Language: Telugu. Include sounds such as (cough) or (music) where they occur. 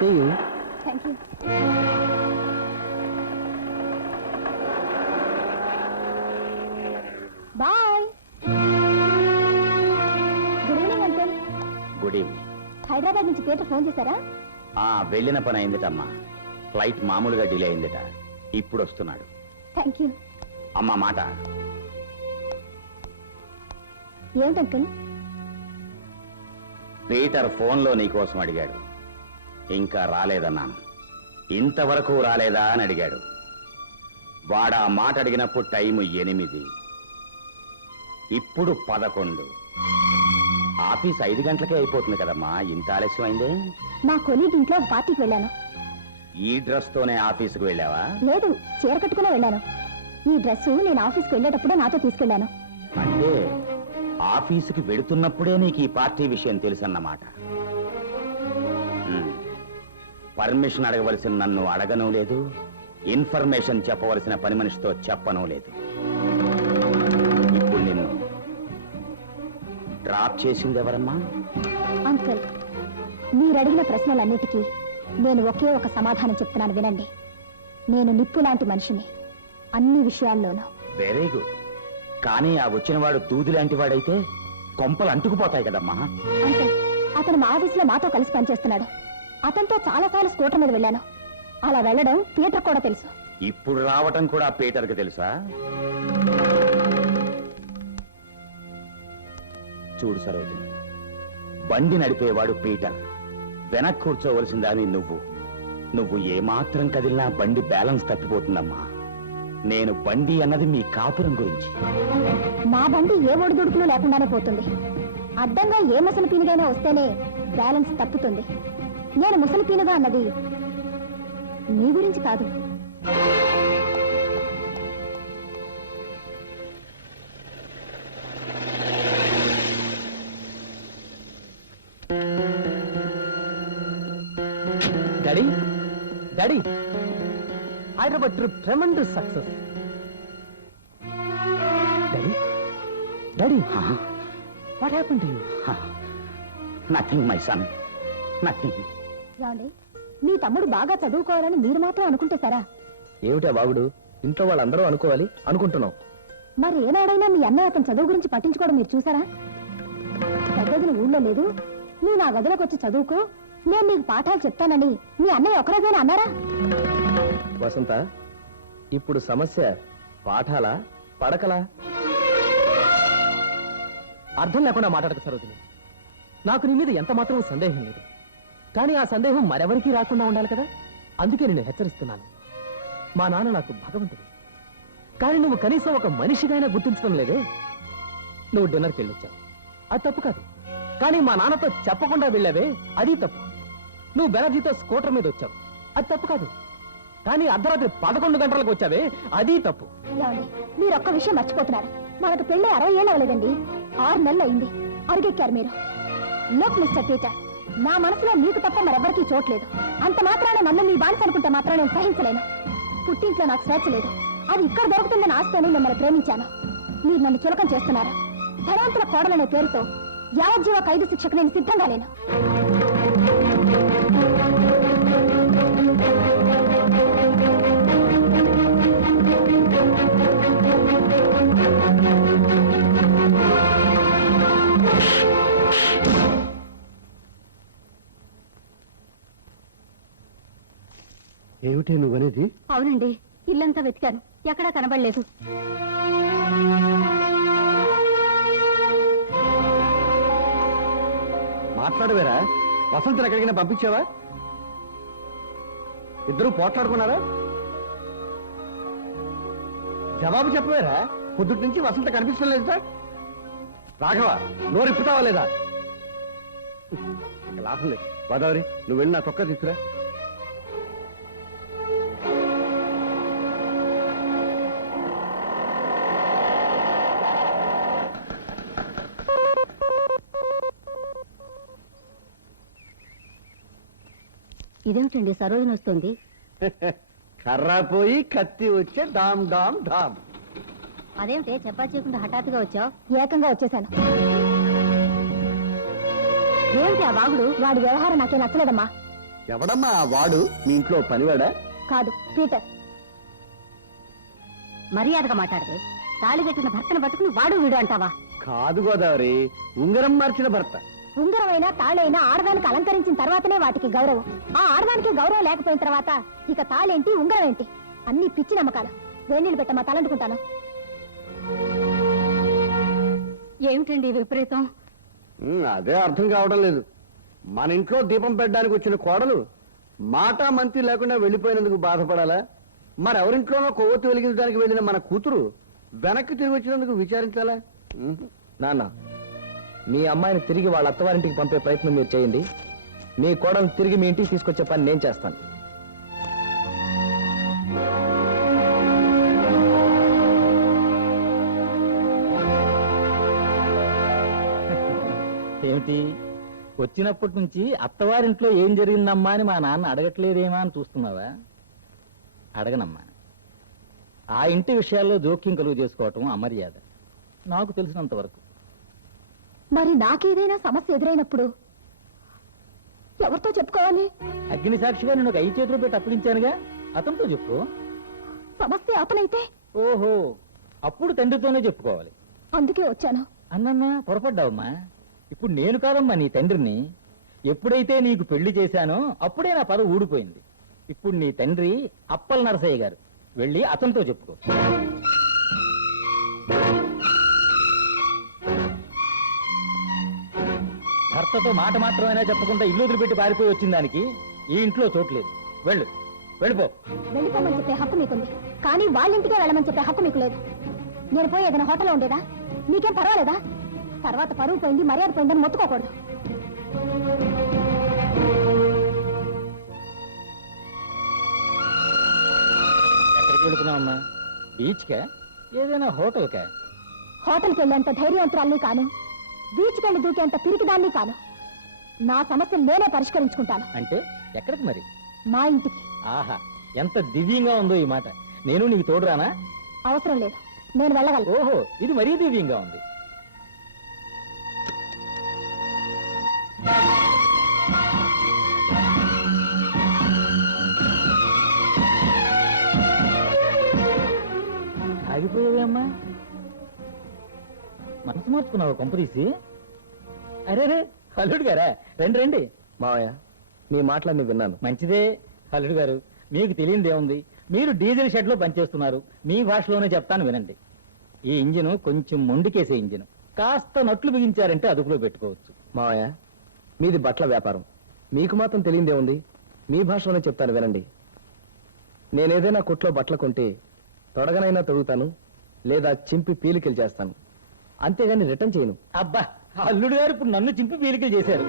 See you. Thank you bye good evening uncle good evening Hyderabad నుంచి పీటర్ ఫోన్ చేశారా? ఆ వెళ్ళిన పని అయిందిటమ్మా. ఫ్లైట్ మామూలుగా డిలే అయిందిట. ఇప్పుడు వస్తున్నాడు. థ్యాంక్ యూ అమ్మా మాట. ఏమిటి అంకుల్ పీటర్ ఫోన్లో నీకోసం అడిగాడు. ఇంకా రాలేదన్నాను. ఇంతవరకు రాలేదా అని అడిగాడు. వాడు మాట అడిగినప్పుడు టైం ఎనిమిది. ఇప్పుడు పదకొండు. ఆఫీస్ ఐదు గంటలకే అయిపోతుంది కదమ్మా ఇంత ఆలస్యం అయిందే? మా కొలీగ్ ఇంట్లో పార్టీకి వెళ్ళాను. ఈ డ్రెస్ తోనే ఆఫీసుకు వెళ్ళావా? లేదు చీర కట్టుకునే వెళ్ళాను. ఈ డ్రెస్ నేను ఆఫీస్కి వెళ్ళేటప్పుడే నాతో తీసుకెళ్ళాను. అంటే ఆఫీసుకి వెడుతున్నప్పుడే నీకు ఈ పార్టీ విషయం తెలుసన్నమాట. పర్మిషన్ అడగవలసిన నన్ను అడగను లేదు. ఇన్ఫర్మేషన్ చెప్పవలసిన పని మనిషితో చెప్పను లేదు. ఇప్పుడు నిన్ను డ్రాప్ చేసింది ఎవరమ్మా? అంకుల్ మీరు అడిగిన ప్రశ్నలన్నిటికీ నేను ఒకే ఒక సమాధానం చెప్తున్నాను వినండి. నేను నిప్పు లాంటి మనిషిని అన్ని విషయాల్లోనూ. వెరీ గుడ్ కానీ ఆ వచ్చినవాడు దూది లాంటి వాడైతే కొంపలు అంటుకుపోతాయి కదమ్మా. అంకుల్ అతను మా ఆఫీసులో మాతో కలిసి పనిచేస్తున్నాడు. అతనితో చాలాసార్లు స్కూటర్ మీద వెళ్ళాను. అలా వెళ్ళడం పీటర్ కూడా తెలుసు. ఇప్పుడు రావటం కూడా పీటర్కి తెలుసా? చూడు సరోజిని బండి నడిపేవాడు పీటర్. వెనక్ కూర్చోవలసిందని నువ్వు. నువ్వు ఏమాత్రం కదిలినా బండి బ్యాలెన్స్ తప్పిపోతుందమ్మా. నేను బండి అన్నది మీ కాపురం గురించి. నా బండి ఏ ఒడిదుడుకులు లేకుండానే పోతుంది. అడ్డంగా ఏ ముసలి పీనుగైనా వస్తేనే బ్యాలెన్స్ తప్పుతుంది. నేను ముసలి పీనుగా అన్నది నీ గురించి కాదు. Daddy daddy Hyderabad trip tremendous success. Daddy daddy what happen to you nothing my son nothing ఏమండి? మీ తమ్ముడు బాగా చదువుకోవాలని మీరు మాత్రం అనుకుంటే సరా? ఏమిటా బాగుడు ఇంట్లో వాళ్ళందరూ అనుకోవాలి అనుకుంటున్నాం. మరి ఏనాడైనా మీ అన్నయ్య అతని చదువు గురించి పట్టించుకోవడం మీరు చూసారా? పెద్దదిన ఊళ్ళో లేదు. నువ్వు నా గదిలోకి వచ్చి చదువుకో. నేను నీకు పాఠాలు చెప్తానని మీ అన్నయ్య ఒకరోజైనా అన్నారా? వసంత ఇప్పుడు సమస్య పాఠాలా పడకలా? అర్థం లేకుండా మాట్లాడక సరోజిని. నాకు నీ మీద ఎంత మాత్రం సందేహం లేదు. కానీ ఆ సందేహం మరెవరికీ రాకుండా ఉండాలి కదా? అందుకే నేను హెచ్చరిస్తున్నాను. మా నాన్న నాకు భగవంతుడు. కానీ నువ్వు కనీసం ఒక మనిషిగైనా గుర్తించడం లేదే. నువ్వు డిన్నర్కి వెళ్ళొచ్చావు. అది తప్పు కాదు. కానీ మా నాన్నతో చెప్పకుండా వెళ్ళావే అది తప్పు. నువ్వు బెనర్జీతో స్కూటర్ మీద వచ్చావు. అది తప్పు కాదు. కానీ అర్ధరాత్రి పదకొండు గంటలకు వచ్చావే అది తప్పు. మీరు ఒక్క విషయం మర్చిపోతున్నారు. మనకు పెళ్ళి అరవై ఏళ్ళు అవ్వలేదండి. ఆరు నెలలు అయింది. అరిగెక్కారు మీరు. లోక్ మిస్టర్ పీటర్ నా మనసులో మీకు తప్ప మరెవ్వరికీ చోట్లేదు అంత మాత్రాన నన్ను మీ బానిస అనుకుంటే మాత్రం నేను సహించలేను. పుట్టింట్లో నాకు స్వేచ్ఛ లేదు. అది ఇక్కడ దొరుకుతుందని ఆశతోనే మిమ్మల్ని ప్రేమించాను. మీరు నన్ను చులకం చేస్తున్నారు. ధనవంతుల కోడలనే పేరుతో యావజ్జీవ ఖైదు శిక్షకు నేను సిద్ధంగా లేను. ఏమిటి నువ్వనేది అవునండి ఇల్లంతా వెతికాను. ఎక్కడా కనబడలేదు. మాట్లాడవేరా? వసంతను ఎక్కడికైనా పంపించావా? ఇద్దరు పోట్లాడుకున్నారా? జవాబు చెప్పవేరా? పొద్దుటి నుంచి వసంత కనిపించడం లేదు సార్. రాఘవ నోరు ఇప్పుతావా లేదా? ఇక లాభం లేదు. గోదావరి నువ్వు వెళ్ళి నా తొక్క తీసుకురా. ఇదేమిటండి సరోజన వస్తుంది? (laughs) కర్ర పోయి కత్తి వచ్చే డామ్ డామ్ డామ్. అదేమిటి చెప్పా చేయకుండా హఠాత్తుగా వచ్చావు? ఏకంగా వచ్చేసాను. ఏమిటి ఆ బాగుడు? వాడి వ్యవహారం నాకే నచ్చలేదమ్మా. ఎవడమ్మా ఆ వాడు? మీ ఇంట్లో పనివాడా? కాదు పీటర్. మర్యాదగా మాట్లాడదు. తాళి కట్టిన భర్తను పట్టుకుని వాడు వీడు అంటావా? కాదు గోదావరి ఉంగరం మార్చిన భర్త. ఉంగరమైనా తాళైనా ఆడదానికి అలంకరించిన తర్వాతనే వాటికి గౌరవం. ఆ ఆడదానికి గౌరవం లేకపోయిన తర్వాత ఇక తాళేంటి ఉంగరం ఏంటి అన్ని పిచ్చి నమ్మకాలు. వేణీళ్ళు పెట్టమా తలంటుకుంటాను. ఏమిటండి విపరీతం? అదే అర్థం కావడం లేదు. మన ఇంట్లో దీపం పెట్టడానికి వచ్చిన కోడలు మాట మంతి లేకుండా వెళ్ళిపోయినందుకు బాధపడాలా? మరెవరింట్లోనో కొవ్వొత్తి వెలిగించడానికి వెళ్ళిన మన కూతురు వెనక్కి తిరిగి వచ్చినందుకు విచారించాలా. నాన్న మీ అమ్మాయిని తిరిగి వాళ్ళ అత్తవారింటికి పంపే ప్రయత్నం మీరు చేయండి. మీ కోడలు తిరిగి మీ ఇంటికి తీసుకొచ్చే పని నేను చేస్తాను. ఏమిటి? వచ్చినప్పటి నుంచి అత్తవారింట్లో ఏం జరిగిందమ్మా అని మా నాన్న అడగట్లేదేమా అని చూస్తున్నావా? అడగనమ్మా. ఆ ఇంటి విషయాల్లో జోక్యం కలుగు చేసుకోవటం అమర్యాద. నాకు తెలిసినంత వరకు మరి నాకేదైనా సమస్య ఎదురైనప్పుడు ఎవరితో చెప్పుకోవాలి? అగ్ని సాక్షిగా నేను ఒక ఐదు చేతులు పెట్టి అప్పగించానుగా. అతనితో చెప్పు. సమస్య అతనైతే? ఓహో అప్పుడు తండ్రితోనే చెప్పుకోవాలి. అందుకే వచ్చాను. అన్నన్నా పొరపడ్డావమ్మా. ఇప్పుడు నేను కాదమ్మా నీ తండ్రిని. ఎప్పుడైతే నీకు పెళ్ళి చేశానో అప్పుడే నా పద ఊడిపోయింది. ఇప్పుడు నీ తండ్రి అప్పల నరసయ్య గారు. వెళ్ళి అతనితో చెప్పుకో. భర్తతో మాట మాత్రమైనా చెప్పకుండా ఇల్లు వదిలిపెట్టి పారిపోయి వచ్చిన దానికి ఈ ఇంట్లో చోట్లేదు వెళ్ళు. వెళ్ళిపో. వెళ్ళిపోమని చెప్పే హక్కు మీకుంది. కానీ వాళ్ళ ఇంటికే వెళ్ళమని చెప్పే హక్కు మీకు లేదు. నేను పోయి ఏదైనా హోటల్లో ఉండేదా? మీకేం పర్వాలేదా? తర్వాత పరువు పోయింది మర్యాద పోయిందని మొత్తుకోకూడదు. ఎక్కడికి వెళుతున్నావమ్మా? బీచ్కా? ఏదైనా హోటల్కా? హోటల్కి వెళ్ళేంత ధైర్యవంతురాల్ని కాను. బీచ్కి వెళ్ళి దూకేంత పిరికిదాన్ని కాను. నా సమస్యలు నేనే పరిష్కరించుకుంటాను. అంటే ఎక్కడికి మరి? మా ఇంటికి. ఆహా ఎంత దివ్యంగా ఉందో ఈ మాట. నేను నీకు తోడురానా? అవసరం లేదు. నేను వెళ్ళగలను. ఓహో ఇది మరీ దివ్యంగా ఉంది. మనసు మార్చుకున్నావు కొంపదీసి అరే రే అల్లుడు గారా? రండి రండి. మావయ్య మీ మాటలన్నీ విన్నాను. మంచిదే అల్లుడు గారు. మీకు తెలియంది ఏముంది? మీరు డీజిల్ షెడ్లో పనిచేస్తున్నారు. మీ భాషలోనే చెప్తాను వినండి. ఈ ఇంజిన్ కొంచెం మొండికేసే ఇంజిన్. కాస్త నట్లు బిగించారంటే అదుపులో పెట్టుకోవచ్చు. మావయ్య మీది బట్టల వ్యాపారం. మీకు మాత్రం తెలియందే ఉంది మీ భాషలోనే చెప్తాను వినండి. నేనేదైనా కొట్లో బట్టలు కొంటే తొడగనైనా తొడుగుతాను లేదా చింపి పీలికలు చేస్తాను. అంతేగాని రిటర్న్ చేయను. అబ్బా అల్లుడు గారు ఇప్పుడు నన్ను చింపి పీలికలు చేశారు.